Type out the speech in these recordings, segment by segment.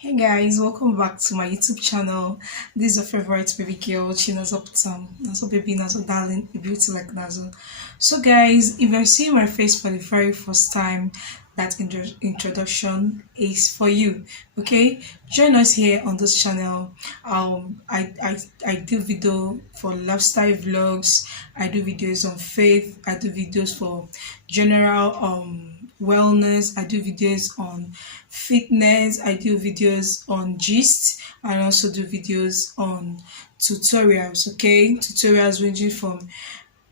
Hey guys, welcome back to my YouTube channel. This is your favorite baby girl, Nazom. Nazom baby, Nazom darling, a beauty like Nazom. So guys, if you're seeing my face for the very first time, that introduction is for you. Okay, join us here on this channel. I do video for lifestyle vlogs. I do videos on faith. I do videos for general wellness. I do videos on fitness. I do videos on gist and also do videos on tutorials. Okay, tutorials ranging from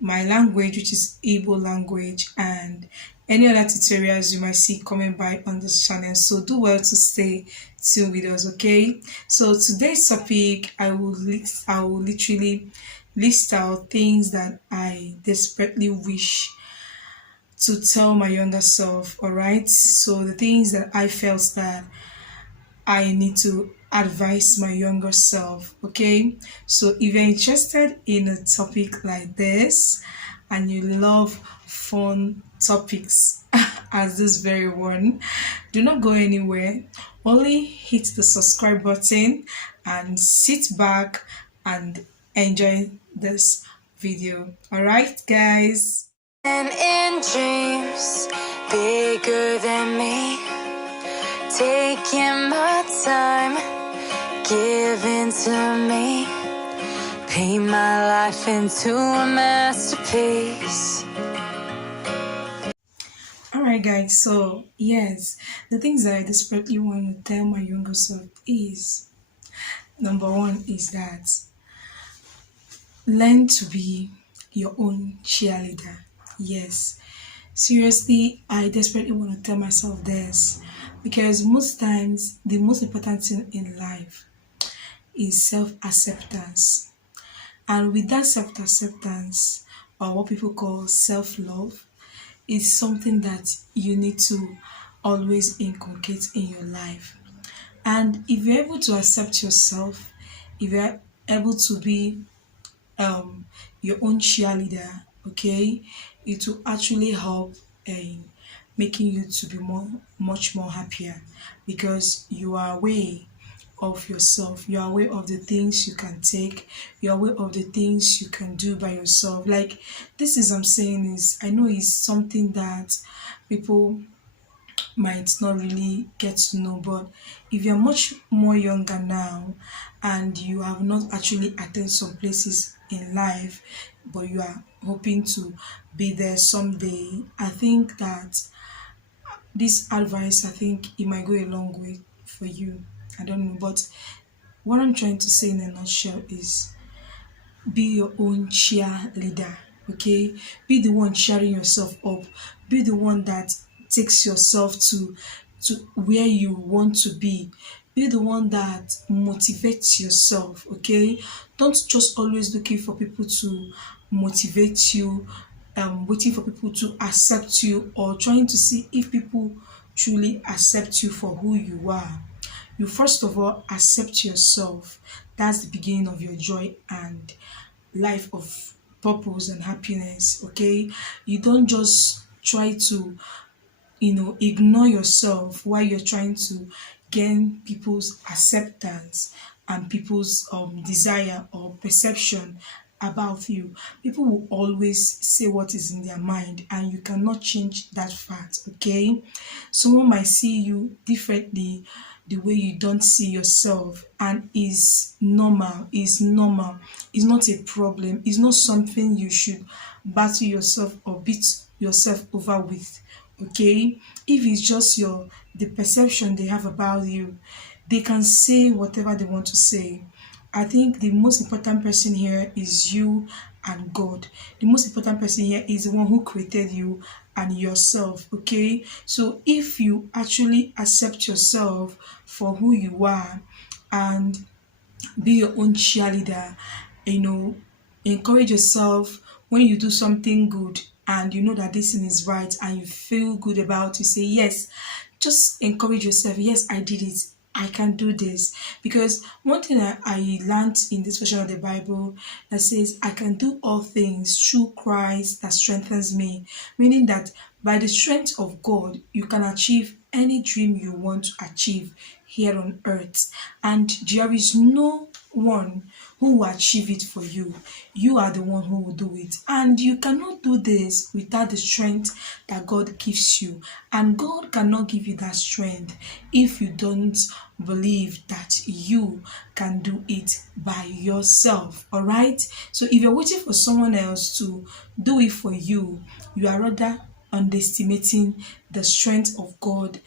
my language, which is Igbo language, and any other tutorials you might see coming by on this channel. So do well to stay tuned with us. Okay, so today's topic, I will literally list out things that I desperately wish to tell my younger self. All right, so the things that I felt that I need to advise my younger self. Okay, so if you're interested in a topic like this and you love fun topics as this very one, do not go anywhere. Only hit the subscribe button and sit back and enjoy this video. All right, guys. And in dreams bigger than me, taking my time, giving to me, paint my life into a masterpiece. Alright guys, so yes, the things that I desperately want to tell my younger self is number one is that learn to be your own cheerleader. Yes, seriously, I desperately want to tell myself this because most times the most important thing in life is self-acceptance. And with that self-acceptance, or what people call self-love, is something that you need to always inculcate in your life. And if you're able to accept yourself, if you're able to be your own cheerleader, okay, it will actually help in making you to be much more happier because you are aware of yourself, you are aware of the things you can take, you're aware of the things you can do by yourself. Like this is I'm saying is I know it's something that people might not really get to know, but if you're much more younger now and you have not actually attended some places in life but you are hoping to be there someday, I think that this advice, I think it might go a long way for you. I don't know, but what I'm trying to say in a nutshell is be your own cheerleader. Okay, be the one cheering yourself up, be the one that takes yourself to where you want to be the one that motivates yourself. Okay, don't just always looking for people to motivate you, waiting for people to accept you or trying to see if people truly accept you for who you are. You first of all accept yourself. That's the beginning of your joy and life of purpose and happiness. Okay, you don't just try to ignore yourself while you're trying to gain people's acceptance and people's desire or perception about you. People will always say what is in their mind and you cannot change that fact. Okay, someone might see you differently the way you don't see yourself, and is normal, is not a problem, is not something you should battle yourself or beat yourself over with. Okay, if it's just the perception they have about you, they can say whatever they want to say. I think the most important person here is you and God. The most important person here is the one who created you and yourself. Okay, so if you actually accept yourself for who you are and be your own cheerleader, you know, encourage yourself when you do something good and you know that this thing is right and you feel good about it, say yes. Just encourage yourself. Yes, I did it. I can do this. Because one thing I learned in this version of the Bible that says, I can do all things through Christ that strengthens me. Meaning that by the strength of God, you can achieve any dream you want to achieve here on earth, and there is no one who will achieve it for you. You are the one who will do it, and you cannot do this without the strength that God gives you. And God cannot give you that strength if you don't believe that you can do it by yourself. All right, so if you're waiting for someone else to do it for you, you are rather underestimating the strength of God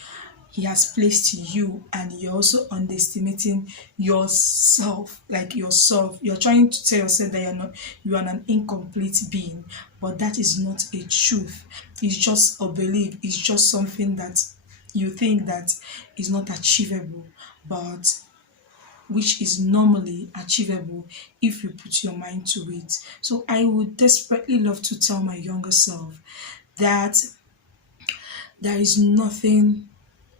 he has placed you, and you're also underestimating yourself. Like yourself, you're trying to tell yourself that you are an incomplete being, but that is not a truth. It's just a belief. It's just something that you think that is not achievable, but which is normally achievable if you put your mind to it. So I would desperately love to tell my younger self that there is nothing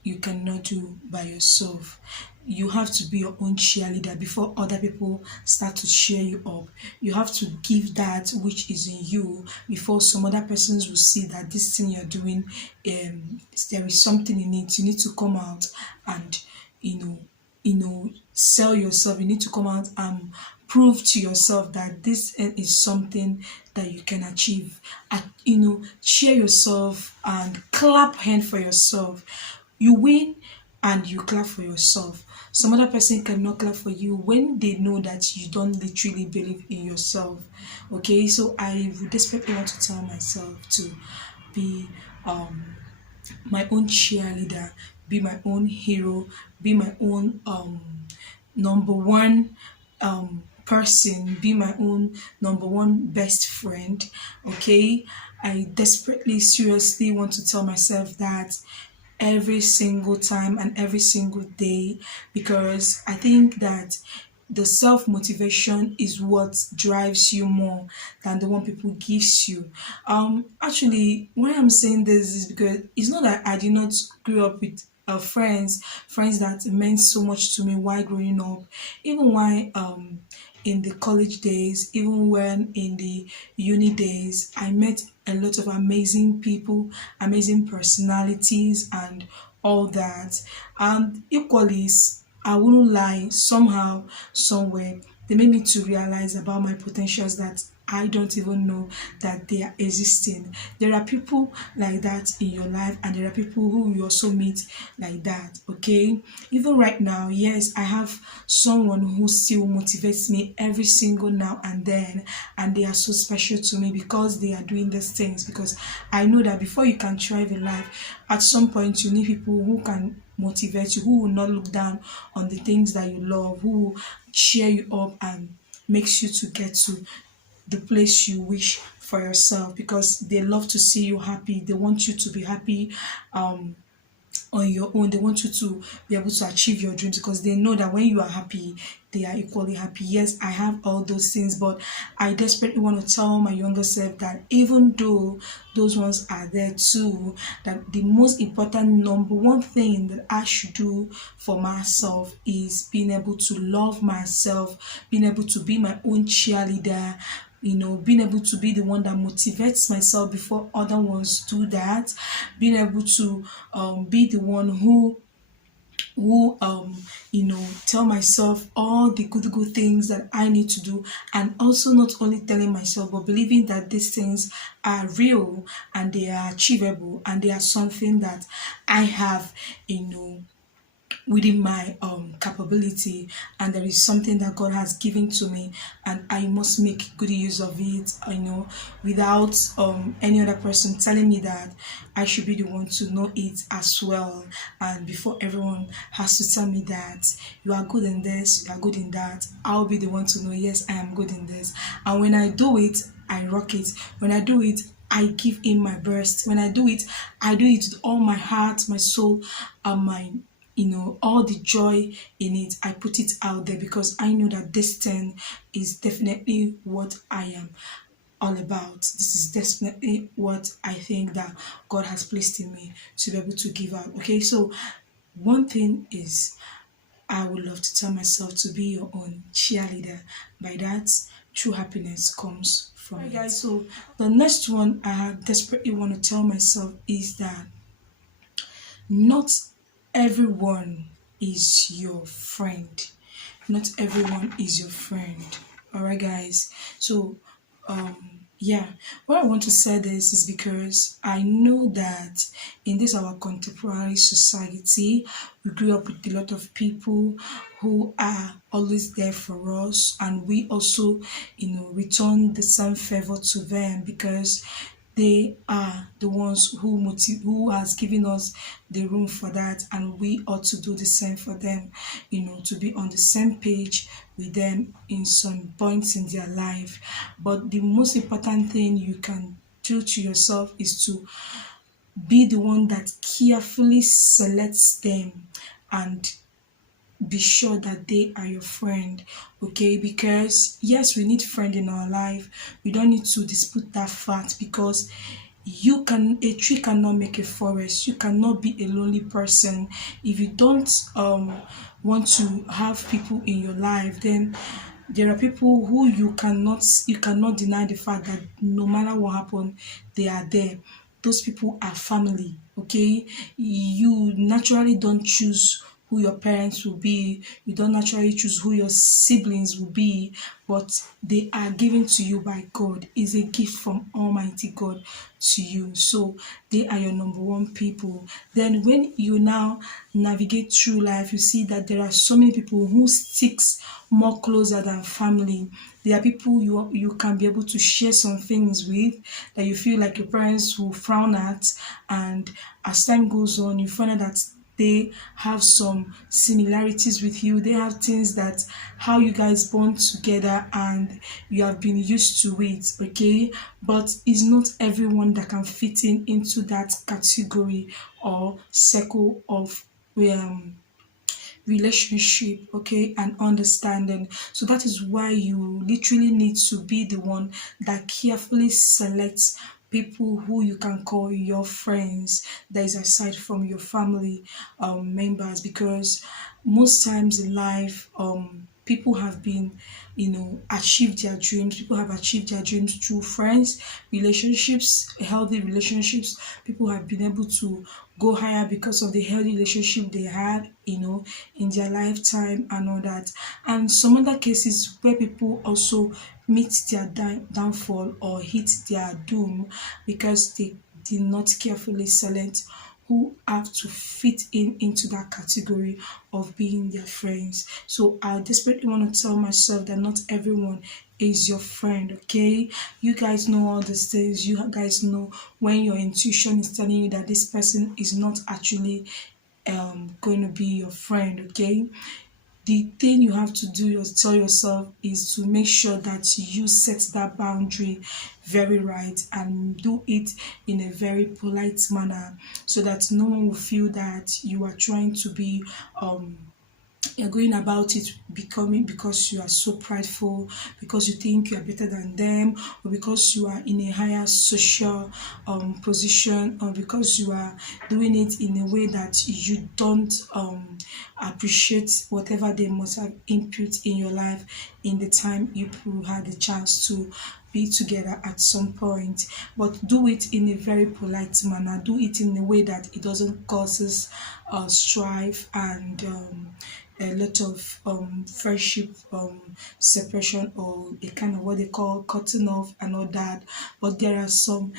you cannot do by yourself. You have to be your own cheerleader before other people start to cheer you up. You have to give that which is in you before some other persons will see that this thing you're doing, there is something in it. You need to come out and you know sell yourself. You need to come out and prove to yourself that this is something that you can achieve. Cheer yourself and clap hand for yourself. You win and you clap for yourself. Some other person cannot clap for you when they know that you don't literally believe in yourself. Okay, so I would desperately want to tell myself to be my own cheerleader, be my own hero, be my own number one person, be my own number one best friend. Okay, I desperately, seriously want to tell myself that every single time and every single day, because I think that the self motivation is what drives you more than the one people gives you. Actually, why I'm saying this is because it's not that I did not grow up with friends that meant so much to me while growing up, even while in the college days, even when in the uni days, I met a lot of amazing people, amazing personalities, and all that. And equally, I wouldn't lie, somehow, somewhere, they made me to realize about my potentials that I don't even know that they are existing. There are people like that in your life, and there are people who you also meet like that. Okay, even right now, yes, I have someone who still motivates me every single now and then, and they are so special to me because they are doing these things. Because I know that before you can thrive in life, at some point you need people who can motivate you, who will not look down on the things that you love, who will cheer you up and makes you to get to the place you wish for yourself, because they love to see you happy. They want you to be happy on your own. They want you to be able to achieve your dreams because they know that when you are happy, they are equally happy. Yes, I have all those things, but I desperately want to tell my younger self that even though those ones are there too, that the most important number one thing that I should do for myself is being able to love myself, being able to be my own cheerleader, being able to be the one that motivates myself before other ones do that, being able to be the one who tell myself all the good things that I need to do, and also not only telling myself but believing that these things are real and they are achievable and they are something that I have within my capability, and there is something that God has given to me, and I must make good use of it, without any other person telling me that I should be the one to know it as well. And before everyone has to tell me that you are good in this, you are good in that, I'll be the one to know, yes, I am good in this. And when I do it, I rock it. When I do it, I give in my best. When I do it with all my heart, my soul, and my all the joy in it. I put it out there because I know that this thing is definitely what I am all about. This is definitely what I think that God has placed in me to be able to give out. Okay, so one thing is, I would love to tell myself to be your own cheerleader. By that, true happiness comes from it. Guys, so the next one I desperately want to tell myself is that not everyone is your friend. Not everyone is your friend. All right, guys. So, yeah, what I want to say this is because I know that in this our contemporary society, we grew up with a lot of people who are always there for us, and we also, return the same favor to them because they are the ones who has given us the room for that, and we ought to do the same for them, to be on the same page with them in some points in their life. But the most important thing you can do to yourself is to be the one that carefully selects them and be sure that they are your friend. Okay, because yes, we need friend in our life. We don't need to dispute that fact, because a tree cannot make a forest. You cannot be a lonely person. If you don't want to have people in your life, then there are people who you cannot deny the fact that no matter what happens, they are there. Those people are family. Okay, you naturally don't choose who your parents will be. You don't naturally choose who your siblings will be, but they are given to you by God. Is a gift from Almighty God to you. So they are your number one people. Then when you now navigate through life, you see that there are so many people who sticks more closer than family. There are people you can be able to share some things with that you feel like your parents will frown at, and as time goes on, you find out that they have some similarities with you. They have things that how you guys bond together and you have been used to it. Okay, but it's not everyone that can fit in into that category or circle of um relationship, okay, and understanding. So that is why you literally need to be the one that carefully selects people who you can call your friends, that is aside from your family members, because most times in life, people have been, achieved their dreams. People have achieved their dreams through friends, relationships, healthy relationships. People have been able to go higher because of the healthy relationship they had, in their lifetime and all that. And some other cases where people also meet their downfall or hit their doom because they did not carefully select who have to fit in into that category of being their friends. So I desperately want to tell myself that not everyone is your friend. Okay, you guys know all these things. You guys know when your intuition is telling you that this person is not actually going to be your friend. Okay, the thing you have to do is tell yourself is to make sure that you set that boundary very right and do it in a very polite manner, so that no one will feel that you are trying to be you're going about it becoming because you are so prideful, because you think you are better than them, or because you are in a higher social position, or because you are doing it in a way that you don't appreciate whatever they must have input in your life in the time you had the chance to be together at some point. But do it in a very polite manner. Do it in a way that it doesn't causes strife and a lot of friendship separation, or a kind of what they call cutting off and all that. But there are some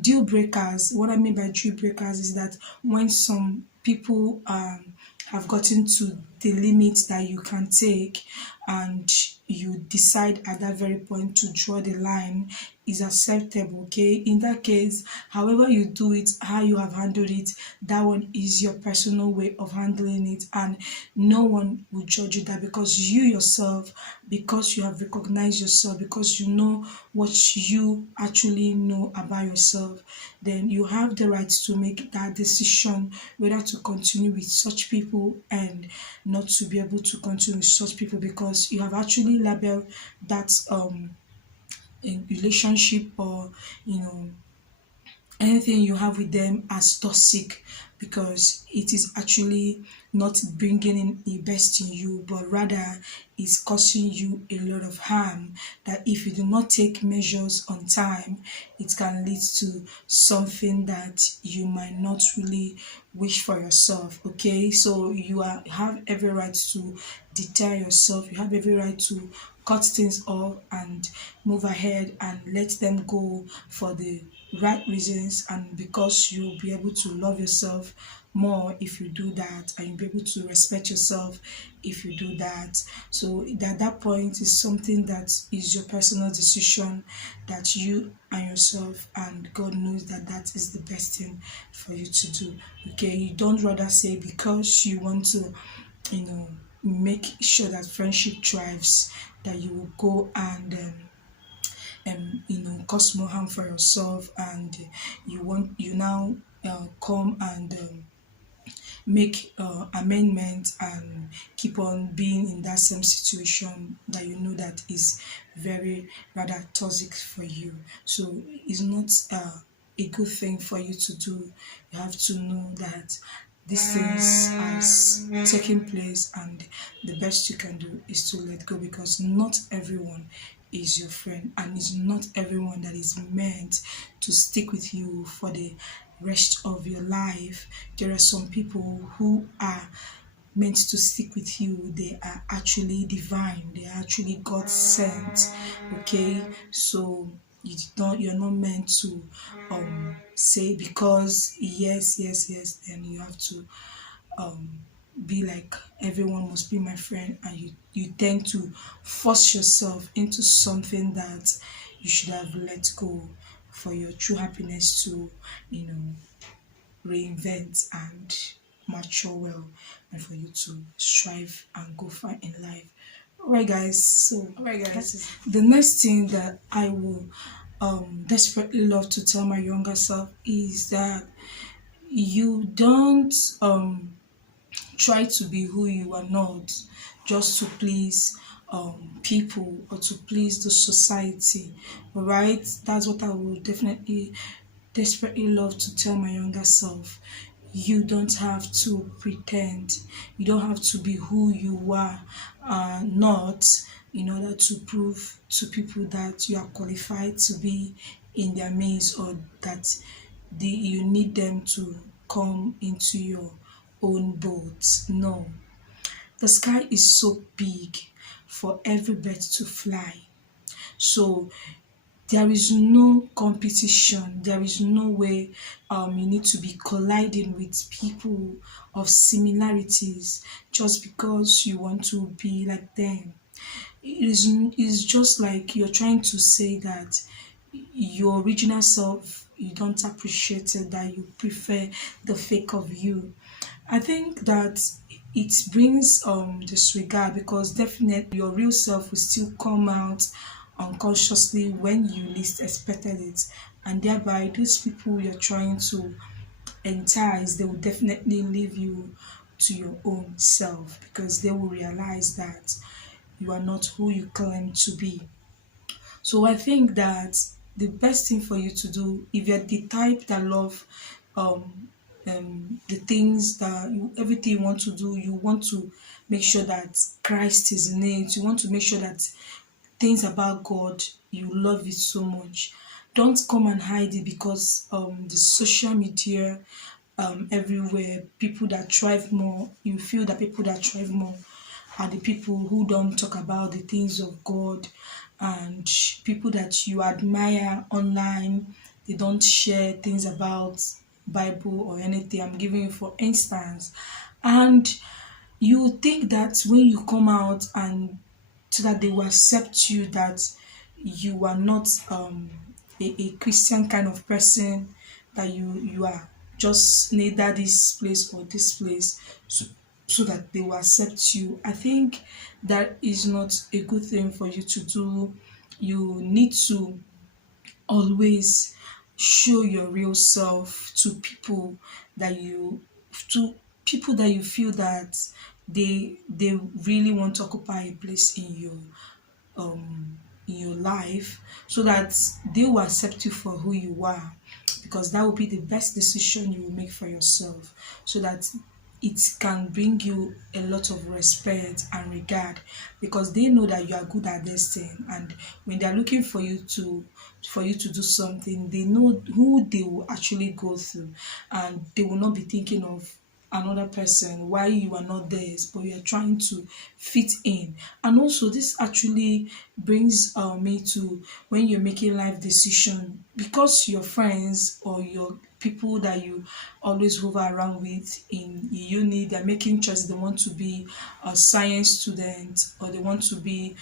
deal breakers. What I mean by deal breakers is that when some people have gotten to the limit that you can take, and you decide at that very point to draw the line, is acceptable. Okay, in that case, however you do it, how you have handled it, that one is your personal way of handling it, and no one will judge you that, because you yourself, because you have recognized yourself, because you know what you actually know about yourself, then you have the right to make that decision whether to continue with such people and not to be able to continue with such people, because you have actually labeled that a relationship, or you know anything you have with them as toxic, because it is actually not bringing in the best in you, but rather is causing you a lot of harm, that if you do not take measures on time, it can lead to something that you might not really wish for yourself. Okay, so have every right to deter yourself, you have every right to cut things off and move ahead and let them go for the right reasons, and because you'll be able to love yourself more if you do that, and you'll be able to respect yourself if you do that. So that point is something that is your personal decision, that you and yourself and God knows that that is the best thing for you to do. Okay, you don't rather say because you want to, make sure that friendship thrives, that you will go and cause more harm for yourself, and you now come and make amendments and keep on being in that same situation that you know that is very rather toxic for you. So it's not a good thing for you to do. You have to know that these things has taken place, and the best you can do is to let go, because not everyone is your friend, and it's not everyone that is meant to stick with you for the rest of your life. There are some people who are meant to stick with you. They are actually divine, they are actually God sent. Okay, so you're not meant to say because yes, then you have to um be like everyone must be my friend, and you tend to force yourself into something that you should have let go for your true happiness to, you know reinvent and mature well, and for you to strive and go far in life. Alright guys, so the next thing that I will desperately love to tell my younger self is that you don't try to be who you are not just to please people or to please the society. All right, that's what I would definitely desperately love to tell my younger self. You don't have to pretend, you don't have to be who you are not, in order to prove to people that you are qualified to be in their midst, or that you need them to come into your own boat. No, the sky is so big for every bird to fly. So there is no competition, there is no way you need to be colliding with people of similarities just because you want to be like them. It's just like you're trying to say that your original self, you don't appreciate it, that you prefer the fake of you. I think that it brings disregard, because definitely your real self will still come out unconsciously when you least expected it, and thereby those people you're trying to entice, they will definitely leave you to your own self, because they will realize that you are not who you claim to be. So I think that the best thing for you to do, if you're the type that love um, the things that everything you want to do, you want to make sure that Christ is in it. You want to make sure that things about God, you love it so much. Don't come and hide it, because the social media everywhere, people that thrive more, you feel that people that thrive more are the people who don't talk about the things of God, and people that you admire online, they don't share things about Bible or anything. I'm giving you for instance. And you think that when you come out, and so that they will accept you, that you are not a Christian kind of person, that you are just neither this place or this place, so that they will accept you. I think that is not a good thing for you to do. You need to always show your real self to people, that you feel that they really want to occupy a place in your life, so that they will accept you for who you are. because that will be the best decision you will make for yourself, so that it can bring you a lot of respect and regard, because they know that you are good at this thing, and when they are looking for you to do something, they know who they will actually go through, and they will not be thinking of another person why you are not theirs, but you are trying to fit in. And also this actually brings me to when you're making life decision, because your friends or your people that you always hover around with in uni, they're making choices. They want to be a science student, or they want to be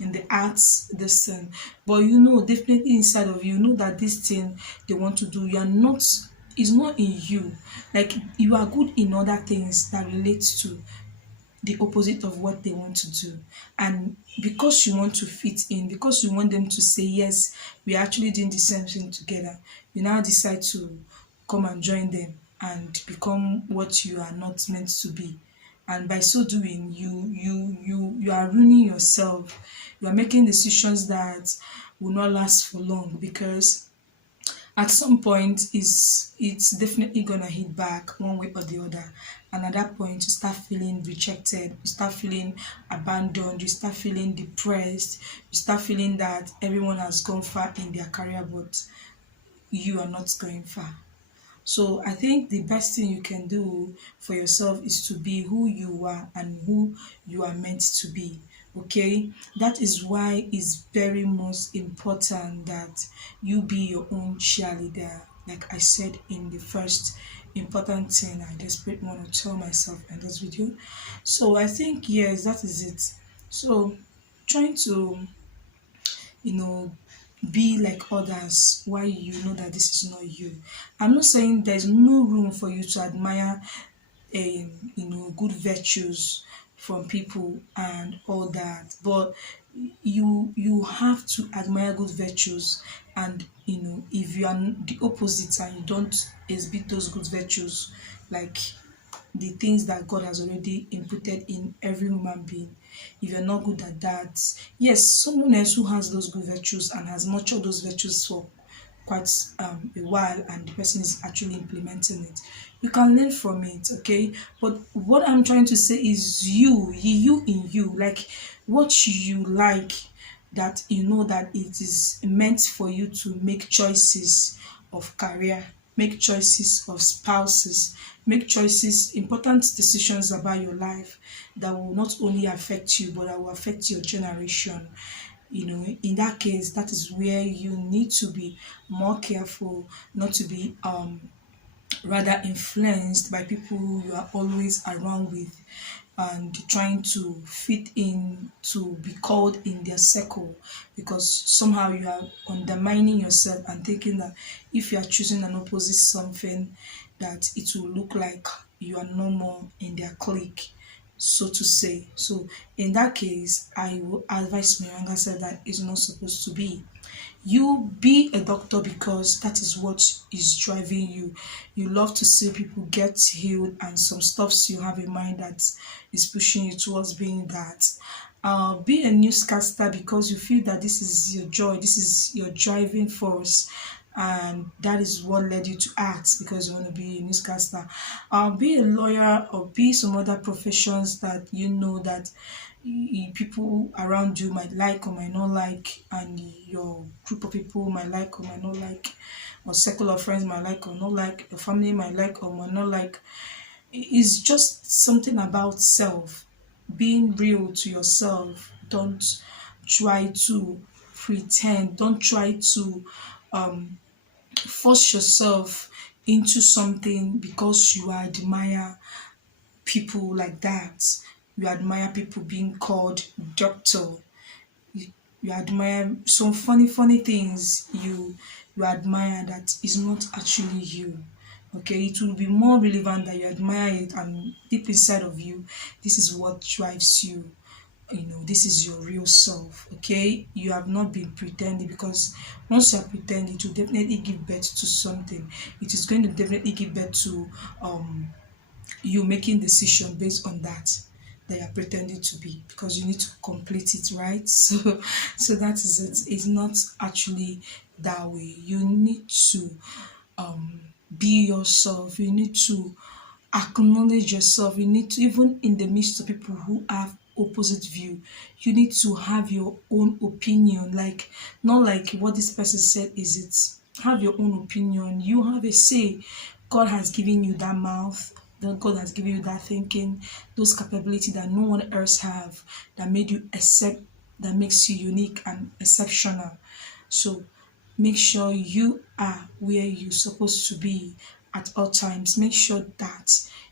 in the arts, this thing, but you know definitely inside of you, you know that this thing they want to do, you are not, is not in you. Like, you are good in other things that relate to the opposite of what they want to do. And because you want to fit in, because you want them to say, yes, we're actually doing the same thing together, you now decide to come and join them and become what you are not meant to be. And by so doing, you are ruining yourself. You are making decisions that will not last for long, because at some point is it's definitely gonna hit back one way or the other. And at that point you start feeling rejected, you start feeling abandoned, you start feeling depressed, you start feeling that everyone has gone far in their career, but you are not going far. So I think the best thing you can do for yourself is to be who you are and who you are meant to be. Okay, that is why it's very most important that you be your own cheerleader. Like I said in the first important thing I desperately want to tell myself in this video. So I think yes, that is it. So trying to, you know, be like others while you know that this is not you. I'm not saying there's no room for you to admire good virtues from people and all that, but you have to admire good virtues. And if you are the opposite and you don't exhibit those good virtues, like the things that God has already inputted in every human being, if you're not good at that, yes, someone else who has those good virtues and has nurtured those virtues for quite a while, and the person is actually implementing it, you can learn from it. Okay, but what I'm trying to say is you in you, like what you like, that you know that it is meant for you to make choices of career, make choices of spouses, make choices, important decisions about your life that will not only affect you but that will affect your generation. In that case, that is where you need to be more careful not to be rather influenced by people you are always around with, and trying to fit in to be called in their circle, because somehow you are undermining yourself and thinking that if you are choosing an opposite something, that it will look like you are no more in their clique, so to say. So in that case, I will advise my younger self that it's not supposed to be. You be a doctor because that is what is driving you. You love to see people get healed, and some stuffs you have in mind that is pushing you towards being that. Be a newscaster because you feel that this is your joy, this is your driving force, and that is what led you to arts because you want to be a newscaster. Be a lawyer or be some other professions that you know that people around you might like or might not like, and your group of people might like or might not like, or circle of friends might like or not like, your family might like or might not like. It's just something about self, being real to yourself. Don't try to pretend, don't try to force yourself into something because you admire people like that. You admire people being called doctor. You admire some funny things. You admire that is not actually you. Okay, it will be more relevant that you admire it, and deep inside of you, this is what drives you. This is your real self. Okay, you have not been pretending, because once you are pretending, it will definitely give birth to something. It is going to definitely give birth to you making decision based on that you're pretending to be, because you need to complete it, right? So that is it. It's not actually that way. You need to be yourself. You need to acknowledge yourself. You need to, even in the midst of people who have opposite view, you need to have your own opinion. Like, not like what this person said is it. Have your own opinion. You have a say. God has given you that mouth. Then God has given you that thinking, those capability that no one else have, that made you accept, that makes you unique and exceptional. So make sure you are where you're supposed to be at all times. Make sure that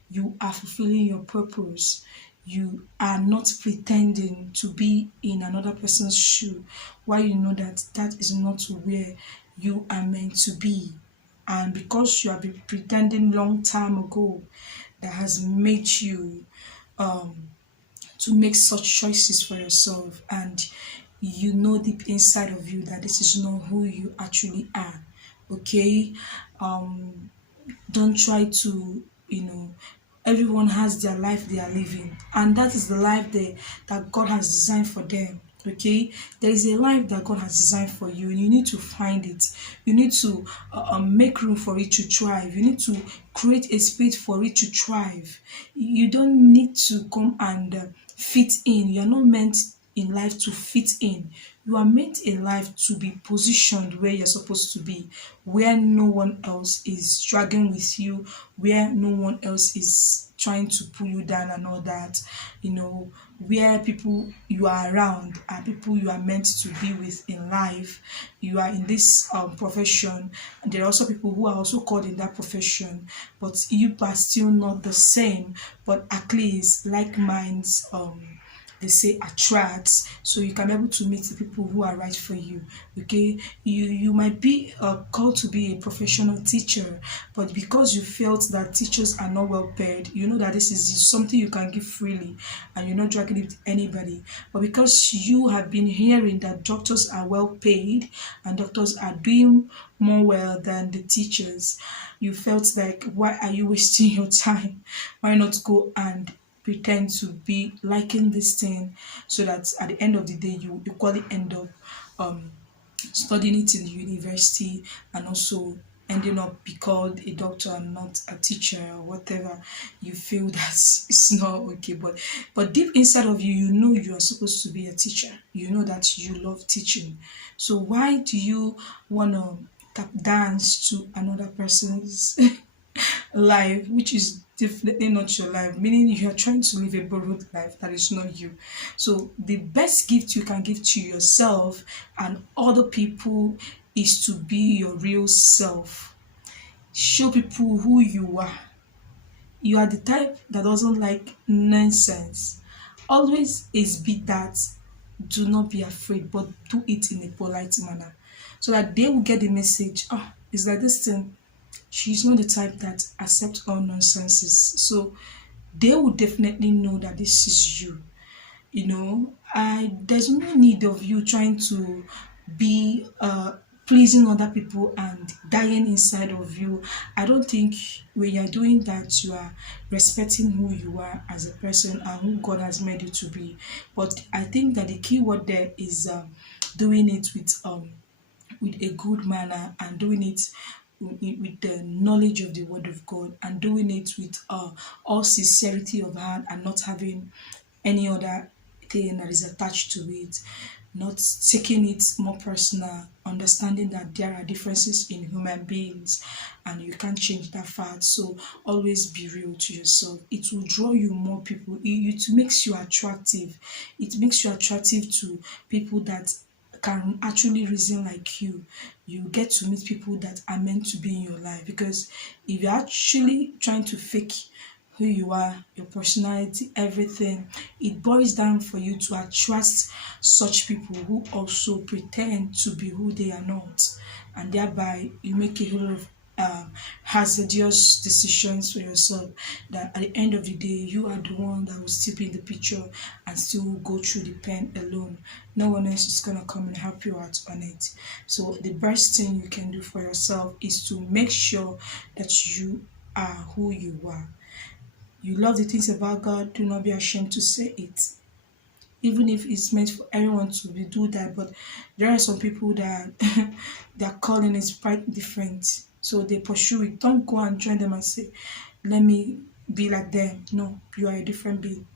you are fulfilling your purpose. You are not pretending to be in another person's shoe while you know that that is not where you are meant to be. And because you have been pretending long time ago, that has made you to make such choices for yourself, and you know deep inside of you that this is not who you actually are. Okay, don't try to, everyone has their life they are living, and that is the life that God has designed for them. Okay, there is a life that God has designed for you, and you need to find it. You need to make room for it to thrive. You need to create a space for it to thrive. You don't need to come and fit in. You're not meant in life to fit in. You are meant in life to be positioned where you're supposed to be, where no one else is dragging with you, where no one else is trying to pull you down and all that. Where people you are around are people you are meant to be with in life. You are in this profession, and there are also people who are also called in that profession, but you are still not the same, but at least like minds, they say attracts, so you can be able to meet the people who are right for you. Okay, you might be called to be a professional teacher, but because you felt that teachers are not well paid, you know that this is something you can give freely and you're not dragging it with anybody. But because you have been hearing that doctors are well paid and doctors are doing more well than the teachers, you felt like, why are you wasting your time? Why not go and pretend to be liking this thing, so that at the end of the day you equally end up studying it in the university, and also ending up be called a doctor and not a teacher or whatever. You feel that it's not okay, but deep inside of you, you know you are supposed to be a teacher. You know that you love teaching. So why do you want to tap dance to another person's life, which is definitely not your life, meaning you're trying to live a borrowed life that is not you? So the best gift you can give to yourself and other people is to be your real self. Show people who you are. You are the type that doesn't like nonsense. Always exhibit that. Do not be afraid, but do it in a polite manner, so that they will get the message. Oh, it's like this thing, she's not the type that accepts all nonsenses. So they will definitely know that this is you. I there's no need of you trying to be pleasing other people and dying inside of you. I don't think when you're doing that, you are respecting who you are as a person and who God has made you to be. But I think that the key word there is doing it with a good manner, and doing it with the knowledge of the word of God, and doing it with all sincerity of heart, and not having any other thing that is attached to it, not taking it more personal, understanding that there are differences in human beings and you can't change that fact. So always be real to yourself. It will draw you more people. It makes you attractive. It makes you attractive to people that can actually reason like you get to meet people that are meant to be in your life. Because if you're actually trying to fake who you are, your personality, everything, it boils down for you to attract such people who also pretend to be who they are not, and thereby you make a whole lot of hazardous decisions for yourself, that at the end of the day you are the one that will still be in the picture and still go through the pain alone. No one else is going to come and help you out on it. So the best thing you can do for yourself is to make sure that you are who you are. You love the things about God, do not be ashamed to say it. even if it's meant for everyone to be do that. But there are some people that their calling is quite different, so they pursue it. Don't go and join them and say, "Let me be like them." No, you are a different being.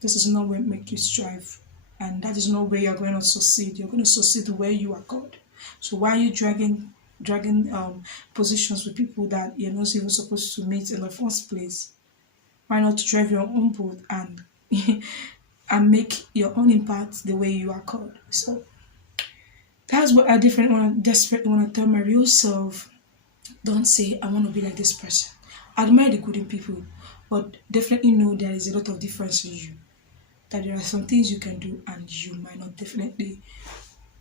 This is not what make you strive, and that is not where you're going to succeed. You're going to succeed where you are called. So why are you dragging positions with people that you're not even supposed to meet in the first place? Why not drive your own boat and and make your own impact the way you are called? So that's what I definitely want to desperately want to tell my real self. Don't say I want to be like this person. Admire the good in people, but definitely know there is a lot of difference in you. That there are some things you can do and you might not definitely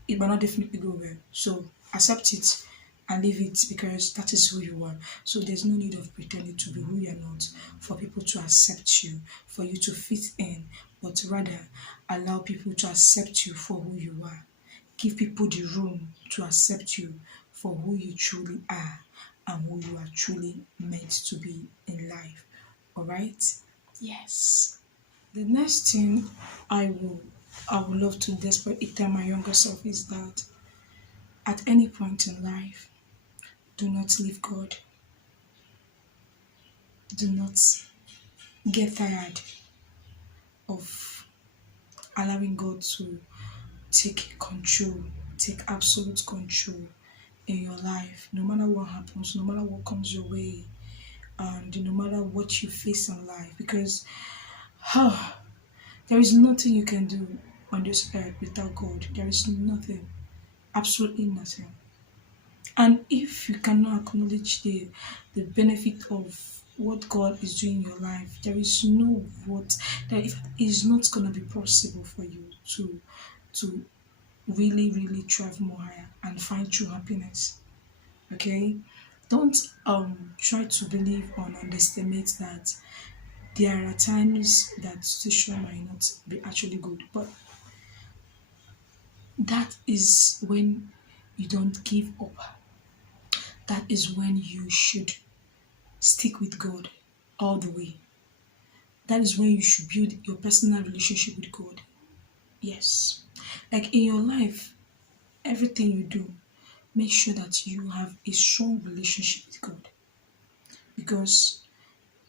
it might not definitely go well. So accept it and leave it because that is who you are. So there's no need of pretending to be who you're not for people to accept you, for you to fit in, but rather allow people to accept you for who you are. Give people the room to accept you for who you truly are and who you are truly meant to be in life. Alright? Yes. The next thing I would love to desperately tell my younger self is that at any point in life, do not leave God. Do not get tired of allowing God to take control, take absolute control in your life. No matter what happens, no matter what comes your way, and no matter what you face in life, because there is nothing you can do on this earth without God. There is nothing, absolutely nothing. And if you cannot acknowledge the benefit of what God is doing in your life, there is no what that it is not gonna be possible for you to really, really drive more higher and find true happiness. Okay? Don't try to believe or underestimate that there are times that situation might not be actually good, but that is when you don't give up. That is when you should stick with God all the way. That is when you should build your personal relationship with God. Yes. Like in your life, everything you do, make sure that you have a strong relationship with God. Because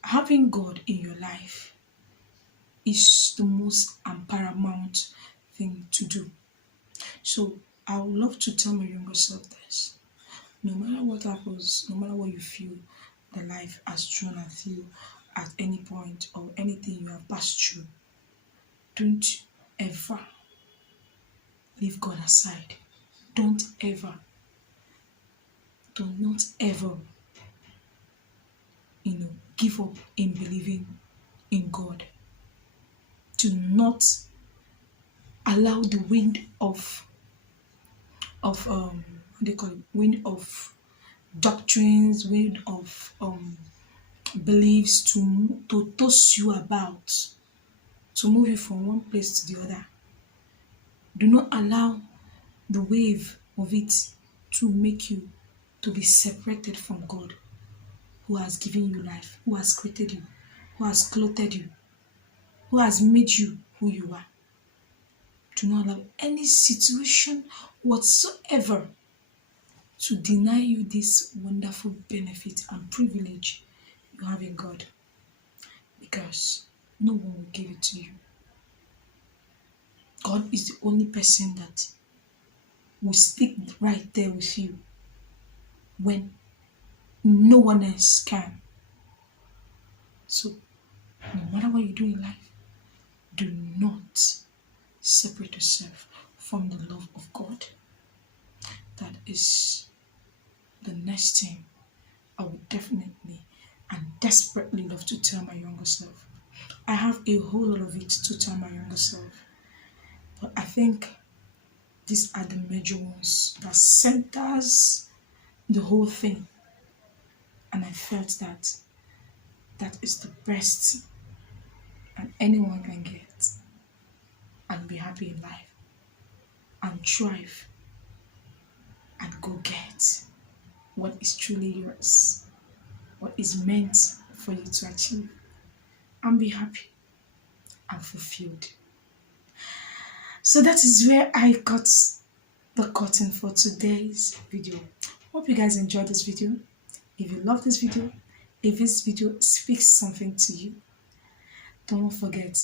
having God in your life is the most and paramount thing to do. So I would love to tell my younger self this. No matter what happens, no matter what you feel the life has thrown at you at any point or anything you have passed through, don't ever leave God aside. Don't ever, do not ever, give up in believing in God. Do not allow the wind of what they call it, wind of doctrines, wind of beliefs to toss you about, to move you from one place to the other. Do not allow the wave of it to make you to be separated from God, who has given you life, who has created you, who has clothed you, who has made you who you are. Do not allow any situation whatsoever to deny you this wonderful benefit and privilege you have in God, because no one will give it to you. God is the only person that will stick right there with you when no one else can. So, no matter what you do in life, do not separate yourself from the love of God. That is the next thing I would definitely and desperately love to tell my younger self. I have a whole lot of it to tell my younger self, but I think these are the major ones that centers the whole thing, and I felt that that is the best and anyone can get and be happy in life and thrive and go get what is truly yours, what is meant for you to achieve, and be happy and fulfilled. So that is where I cut the curtain for today's video. Hope you guys enjoyed this video. If you love this video, if this video speaks something to you, don't forget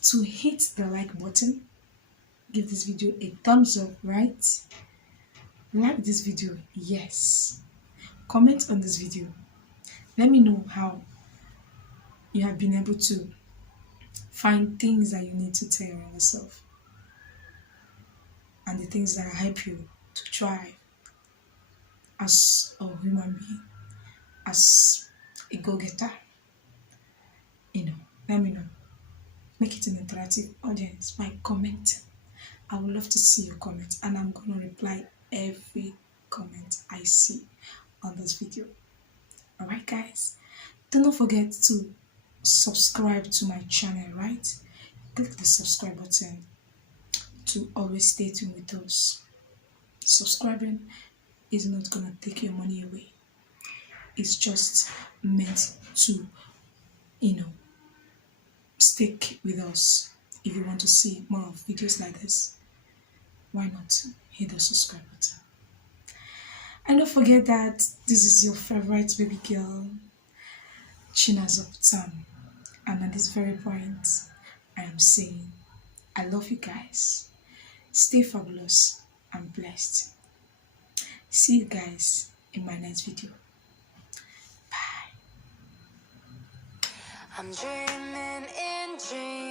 to hit the like button. Give this video a thumbs up, right? Like this video, yes. Comment on this video. Let me know how you have been able to find things that you need to tell yourself and the things that help you to thrive as a human being, as a go-getter. Let me know. Make it an interactive audience by commenting. I would love to see your comments, and I'm going to reply every comment I see on this video. Alright guys, do not forget to subscribe to my channel, right? Click the subscribe button to always stay tuned with us. Subscribing is not going to take your money away. It's just meant to, stick with us. If you want to see more of videos like this, why not hit the subscribe button? And don't forget that this is your favorite baby girl, Nazom. And at this very point, I am saying, I love you guys. Stay fabulous and blessed. See you guys in my next video. Bye. I'm dreaming in dreams.